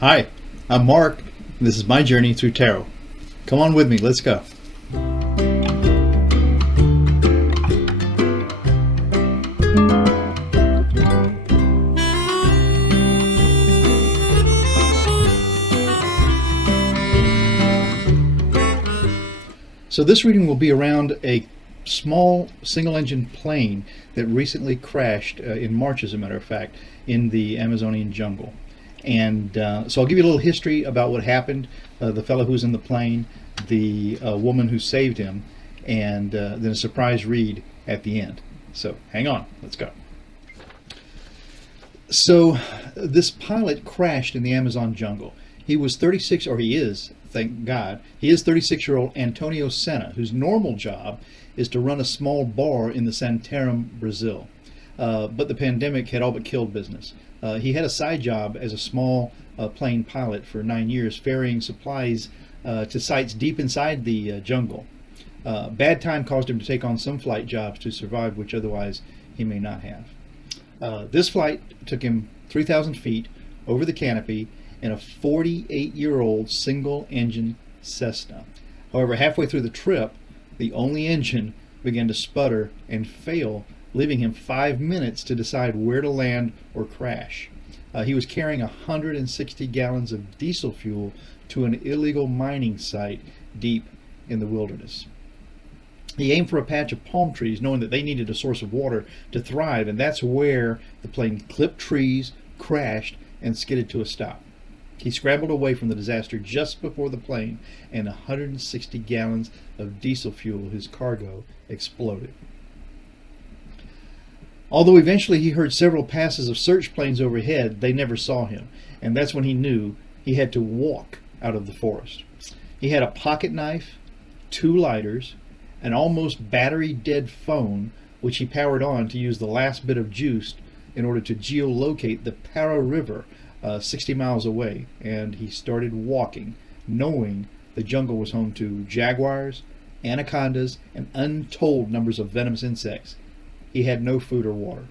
Hi, I'm Mark, and this is my journey through tarot. Come on with me, let's go. So this reading will be around a small single-engine plane that recently crashed in March, as a matter of fact, in the Amazonian jungle. And so I'll give you a little history about what happened, the fellow who was in the plane, the woman who saved him, and then a surprise read at the end. So hang on, let's go. So this pilot crashed in the Amazon jungle. He was 36, or he is, thank God, he is 36-year-old Antonio Senna, whose normal job is to run a small bar in the Santarém, Brazil. But the pandemic had all but killed business. He had a side job as a small plane pilot for 9 years, ferrying supplies to sites deep inside the jungle. Bad time caused him to take on some flight jobs to survive, which otherwise he may not have. This flight took him 3,000 feet over the canopy in a 48-year-old single-engine Cessna. However, halfway through the trip, the only engine began to sputter and fail, leaving him 5 minutes to decide where to land or crash. He was carrying 160 gallons of diesel fuel to an illegal mining site deep in the wilderness. He aimed for a patch of palm trees, knowing that they needed a source of water to thrive, and that's where the plane clipped trees, crashed, and skidded to a stop. He scrambled away from the disaster just before the plane and 160 gallons of diesel fuel, his cargo, exploded. Although eventually he heard several passes of search planes overhead, they never saw him, and that's when he knew he had to walk out of the forest. He had a pocket knife, 2 lighters, an almost battery-dead phone, which he powered on to use the last bit of juice in order to geolocate the Para River 60 miles away, and he started walking, knowing the jungle was home to jaguars, anacondas, and untold numbers of venomous insects. He had no food or water.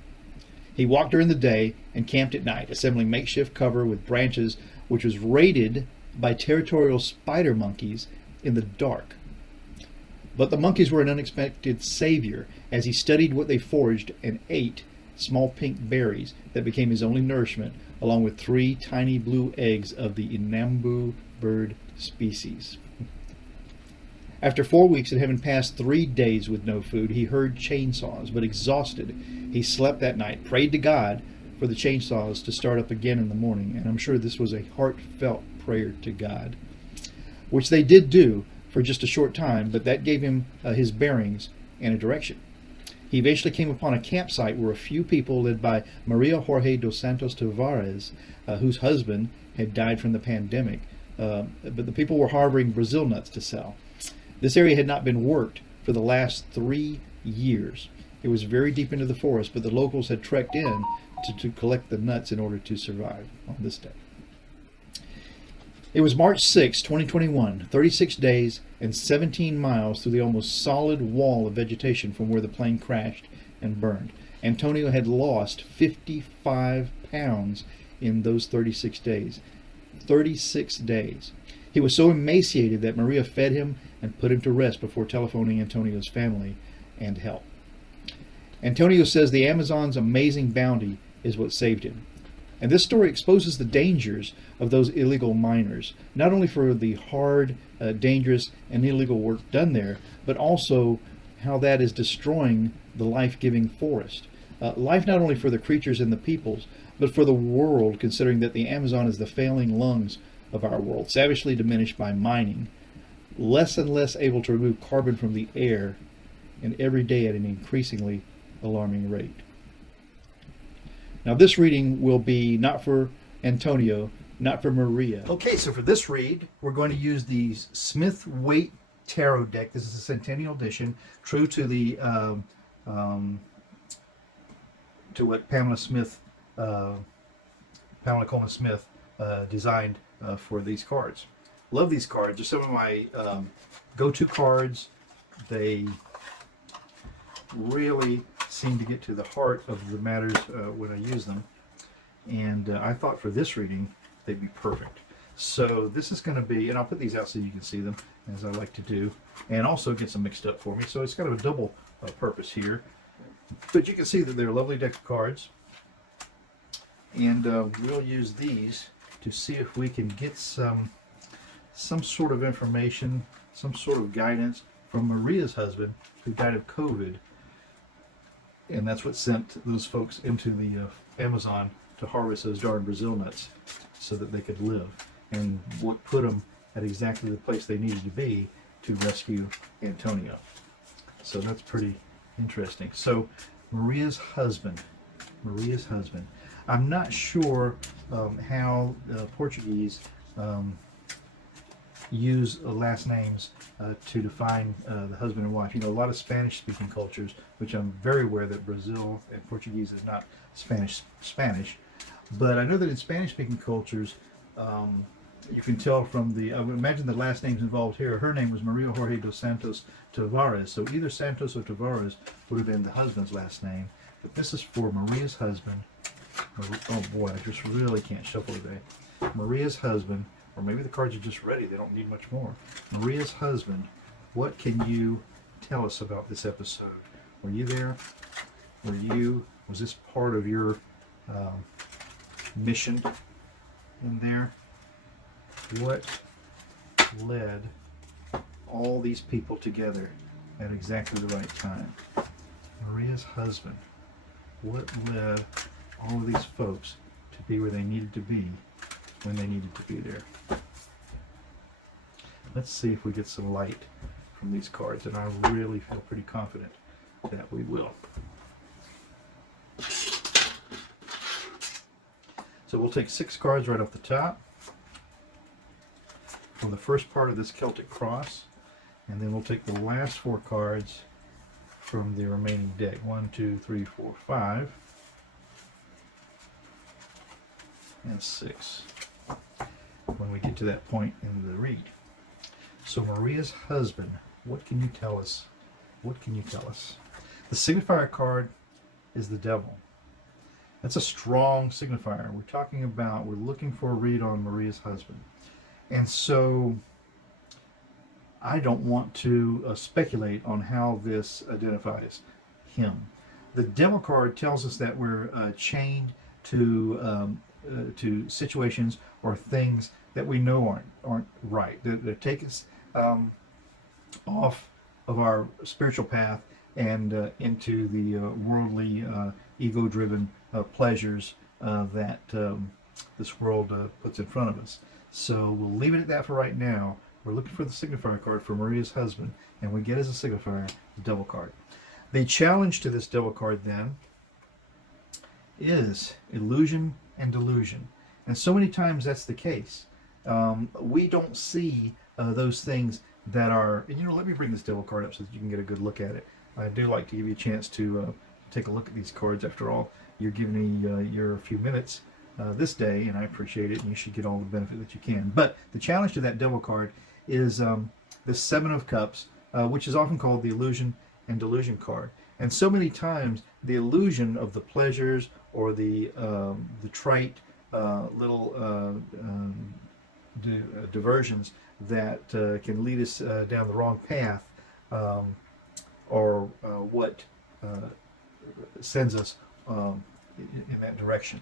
He walked during the day and camped at night, assembling makeshift cover with branches, which was raided by territorial spider monkeys in the dark. But the monkeys were an unexpected savior, as he studied what they foraged and ate small pink berries that became his only nourishment, along with 3 tiny blue eggs of the Inambu bird species. After 4 weeks and having passed 3 days with no food, he heard chainsaws, but exhausted, he slept that night, prayed to God for the chainsaws to start up again in the morning, and I'm sure this was a heartfelt prayer to God, which they did do for just a short time, but that gave him his bearings and a direction. He eventually came upon a campsite where a few people, led by Maria Jorge dos Santos Tavares, whose husband had died from the pandemic, but the people were harboring Brazil nuts to sell. This area had not been worked for the last 3 years. It was very deep into the forest, but the locals had trekked in to collect the nuts in order to survive on this day. It was March 6, 2021, 36 days and 17 miles through the almost solid wall of vegetation from where the plane crashed and burned. Antonio had lost 55 pounds in those 36 days. 36 days. He was so emaciated that Maria fed him and put him to rest before telephoning Antonio's family and help. Antonio says the Amazon's amazing bounty is what saved him. And this story exposes the dangers of those illegal miners, not only for the hard, dangerous, and illegal work done there, but also how that is destroying the life-giving forest. Life not only for the creatures and the peoples, but for the world, considering that the Amazon is the failing lungs of our world, savagely diminished by mining, less and less able to remove carbon from the air, and every day at an increasingly alarming rate. Now this reading will be not for Antonio, not for Maria. Okay, so for this read, we're going to use the Smith-Waite Tarot deck. This is a Centennial edition, true to the to what Pamela Coleman Smith designed for these cards. Love these cards. They're some of my go-to cards. They really seem to get to the heart of the matters when I use them. And I thought for this reading, they'd be perfect. So this is going to be, and I'll put these out so you can see them, as I like to do, and also get them mixed up for me. So it's kind of a double purpose here. But you can see that they're a lovely deck of cards. And we'll use these to see if we can get some sort of information, some sort of guidance from Maria's husband, who died of COVID. And that's what sent those folks into the Amazon to harvest those darn Brazil nuts so that they could live. And what put them at exactly the place they needed to be to rescue Antonio. So that's pretty interesting. So Maria's husband. I'm not sure how Portuguese use last names to define the husband and wife. You know, a lot of Spanish-speaking cultures, which I'm very aware that Brazil and Portuguese is not Spanish, but I know that in Spanish-speaking cultures, you can tell from the, I would imagine the last names involved here, her name was Maria Jorge dos Santos Tavares, so either Santos or Tavares would have been the husband's last name, but this is for Maria's husband. Oh boy, I just really can't shuffle today. Maria's husband, or maybe the cards are just ready, they don't need much more. Maria's husband, what can you tell us about this episode? Were you there? Was this part of your mission in there? What led all these people together at exactly the right time? Maria's husband, what led all of these folks to be where they needed to be when they needed to be there? Let's see if we get some light from these cards, and I really feel pretty confident that we will. So we'll take 6 cards right off the top from the first part of this Celtic cross, and then we'll take the last 4 cards from the remaining deck. 1, 2, 3, 4, 5, and 6 when we get to that point in the read. So Maria's husband, what can you tell us? What can you tell us? The signifier card is the devil. That's a strong signifier. We're looking for a read on Maria's husband. And so I don't want to speculate on how this identifies him. The devil card tells us that we're chained to situations or things that we know aren't right. That take us off of our spiritual path and into the worldly, ego-driven pleasures that this world puts in front of us. So we'll leave it at that for right now. We're looking for the signifier card for Maria's husband, and we get as a signifier the devil card. The challenge to this devil card then is illusion and delusion. And so many times that's the case. We don't see those things that are, and let me bring this devil card up so that you can get a good look at it. I do like to give you a chance to take a look at these cards. After all, you're giving me your few minutes this day, and I appreciate it, and you should get all the benefit that you can. But the challenge to that devil card is the 7 of Cups, which is often called the illusion and delusion card. And so many times the illusion of the pleasures or the trite little diversions that can lead us down the wrong path or what sends us in that direction.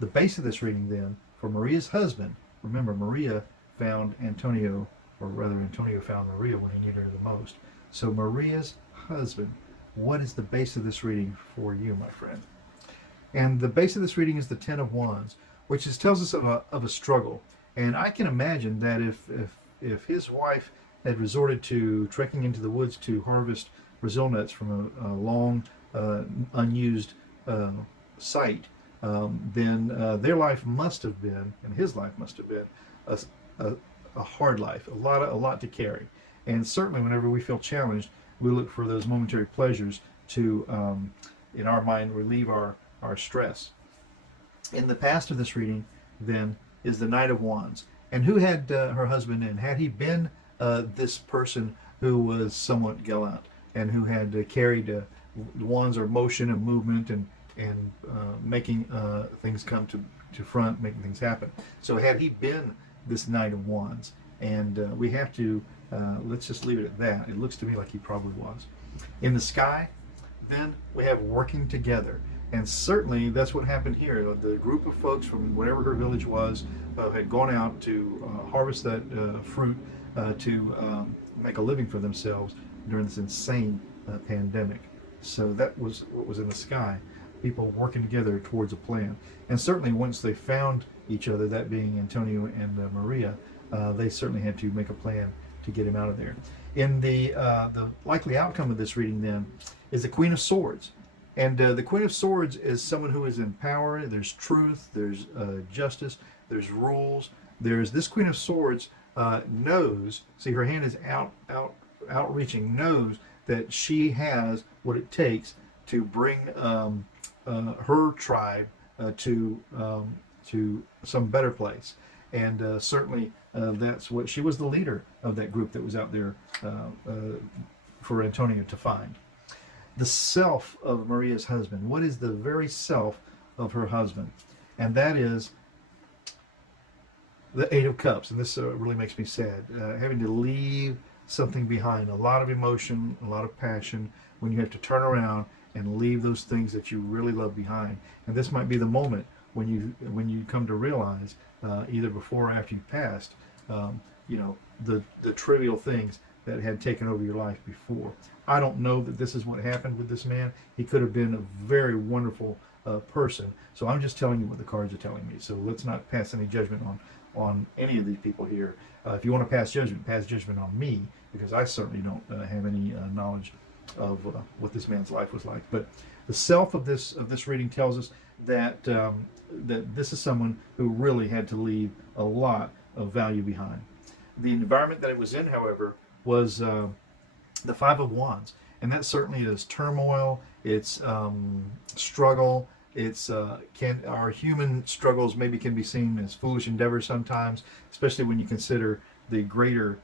The base of this reading then for Maria's husband, remember Maria found Antonio, or rather Antonio found Maria when he needed her the most. So Maria's husband, what is the base of this reading for you, my friend? And the base of this reading is the 10 of Wands, which tells us of a struggle. And I can imagine that if his wife had resorted to trekking into the woods to harvest Brazil nuts from a long unused site, then their life must have been, and his life must have been, a hard life, a lot to carry. And certainly whenever we feel challenged, we look for those momentary pleasures to, in our mind, relieve our stress. In the past of this reading, then, is the Knight of Wands. And who had her husband in? Had he been this person who was somewhat gallant and who had carried wands or motion and movement and making things come to front, making things happen. So had he been this Knight of Wands, and we have to, let's just leave it at that. It looks to me like he probably was. In the sky, then we have working together. And certainly that's what happened here. The group of folks from whatever her village was had gone out to harvest that fruit to make a living for themselves during this insane pandemic. So that was what was in the sky, people working together towards a plan. And certainly once they found each other, that being Antonio and Maria, they certainly had to make a plan to get him out of there. In the likely outcome of this reading then is the Queen of Swords. And the Queen of Swords is someone who is in power. There's truth, there's justice, there's rules. There's this Queen of Swords knows, see her hand is outreaching, knows that she has what it takes to bring her tribe to some better place. And certainly that's what she was, the leader of that group that was out there for Antonio to find. The self of Maria's husband. What is the very self of her husband? And that is the Eight of Cups. And this really makes me sad. Having to leave something behind, a lot of emotion, a lot of passion, when you have to turn around and leave those things that you really love behind. And this might be the moment when you come to realize, either before or after you've passed, the trivial things that had taken over your life before. I don't know that this is what happened with this man. He could have been a very wonderful person. So I'm just telling you what the cards are telling me. So let's not pass any judgment on any of these people here. If you want to pass judgment on me, because I certainly don't have any knowledge of what this man's life was like. But the self of this reading tells us that that this is someone who really had to leave a lot of value behind. The environment that it was in, however, was the Five of Wands, and that certainly is turmoil. It's struggle. It's our human struggles maybe can be seen as foolish endeavors sometimes, especially when you consider the greater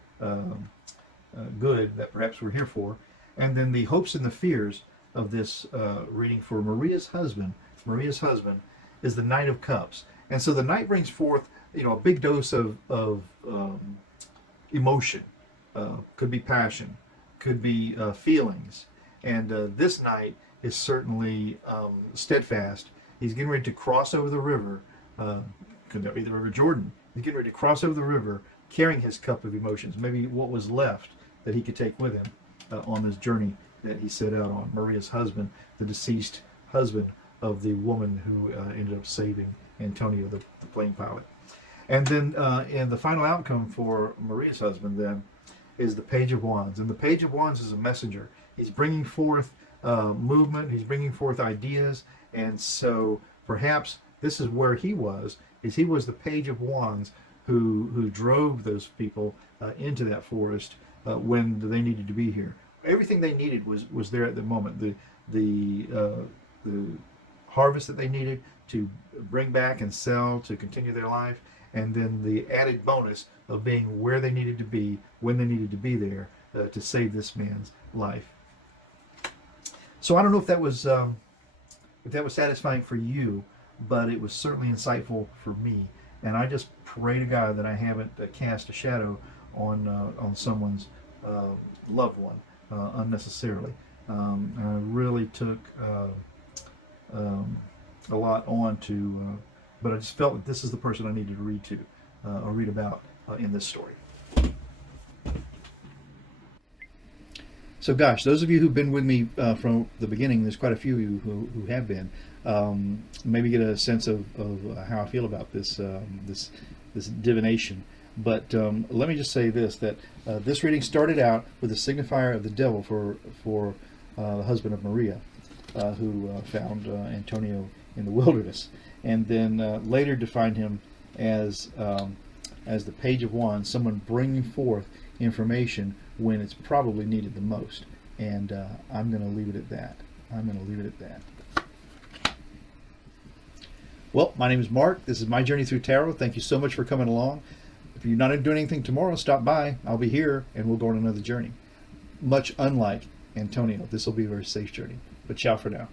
good that perhaps we're here for. And then the hopes and the fears of this reading for Maria's husband. Maria's husband is the Knight of Cups, and so the Knight brings forth, a big dose of emotion. Could be passion, could be feelings, and this Knight is certainly steadfast. He's getting ready to cross over the river. Could that be the River Jordan? He's getting ready to cross over the river, carrying his cup of emotions, maybe what was left that he could take with him on this journey that he set out on. Maria's husband, the deceased husband of the woman who ended up saving Antonio, the plane pilot. And then in the final outcome for Maria's husband then is the Page of Wands. And the Page of Wands is a messenger. He's bringing forth movement. He's bringing forth ideas. And so perhaps this is where he was the Page of Wands who drove those people into that forest when they needed to be here. Everything they needed was there at the moment. The harvest that they needed to bring back and sell to continue their life, and then the added bonus of being where they needed to be when they needed to be there to save this man's life. So I don't know if that was satisfying for you, but it was certainly insightful for me. And I just pray to God that I haven't cast a shadow on someone's loved one unnecessarily. I really took a lot on to, but I just felt that this is the person I needed to read to or read about in this story. So gosh, those of you who've been with me from the beginning, there's quite a few of you who have been, maybe get a sense of how I feel about this divination. But let me just say this, that this reading started out with a signifier of the devil for the husband of Maria, who found Antonio in the wilderness, and then later defined him as the Page of Wands, someone bringing forth information when it's probably needed the most. And I'm going to leave it at that. Well, my name is Mark. This is My Journey Through Tarot. Thank you so much for coming along. If you're not doing anything tomorrow, stop by. I'll be here, and we'll go on another journey. Much unlike Antonio, this will be a very safe journey. But ciao for now.